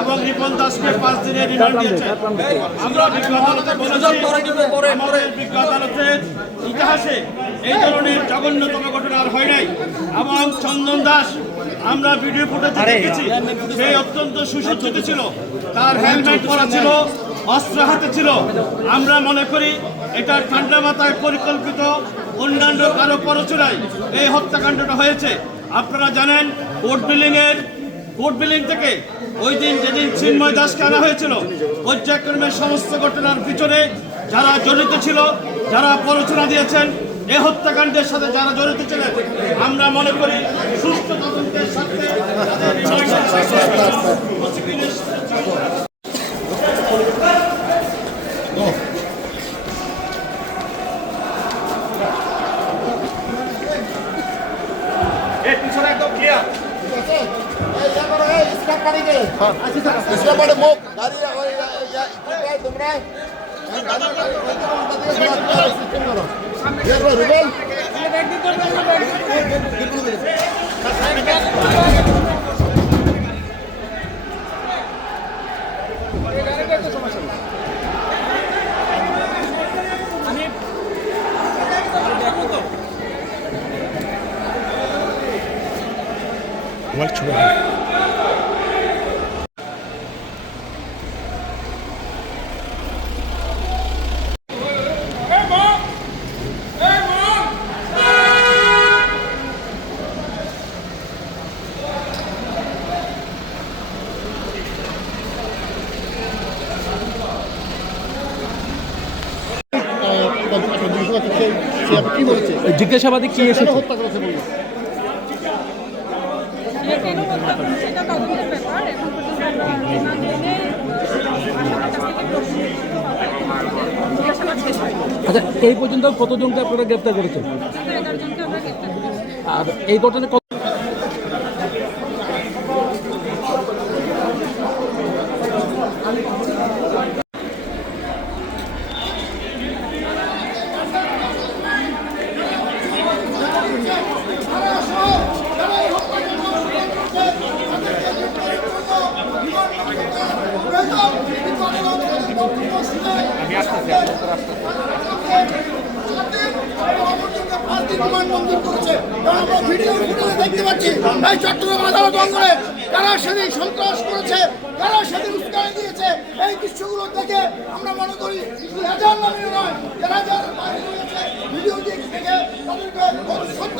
এবং পাঁচ দিনের আমরা ঘটনা আর হয় নাই এবং চন্দন দাস আমরা ভিডিও ফুটেজে দেখেছি সে অত্যন্ত সুসজ্জিত ছিল তার হেলমেট পরা ছিল অস্ত্র হাতে ছিল আমরা মনে করি এটা ঠান্ডা মাথায় পরিকল্পিত অন্যান্য কারও পরচুরাই এই হত্যাকাণ্ডটা হয়েছে। আপনারা জানেন, কোর্ট বিল্ডিং এর কোর্ট বিল্ডিং থেকে ওই দিন যেদিন চিন্ময় দাসকে আনা হয়েছিল, পর্যায়ক্রমে সমস্ত ঘটনার পিছনে যারা জড়িত ছিল, যারা পরচুরা দিয়েছেন এই হত্যাকাণ্ডের সাথে যারা জড়িত ছিলেন, আমরা মনে করি সুস্থ তদন্তের সাথে ইসলামাবাদে মুখ দাঁড়িয়ে ওই তোমরা তোমরা রুবেল কি বলছে জিজ্ঞাসাবাদে কি এসেছে হত্যা করেছে বলল সেটা কেন হত্যা করল সেটা তদন্তের ব্যাপার এখন পর্যন্ত আমরা রিমান্ড এনে আমার কাছ কি এসে জিজ্ঞাসাবাদ আচ্ছা এই পর্যন্ত কতজনকে আপনারা গ্রেপ্তার করেছেন? আর এই ঘটনায় দেখতে পাচ্ছি এই চট্টগ্রাম আদালত অঙ্গনে কারা সেদিন সন্ত্রাস করেছে, কারা সেদিন দৃশ্যগুলো দেখে আমরা মনে করি তাদেরকে সত্য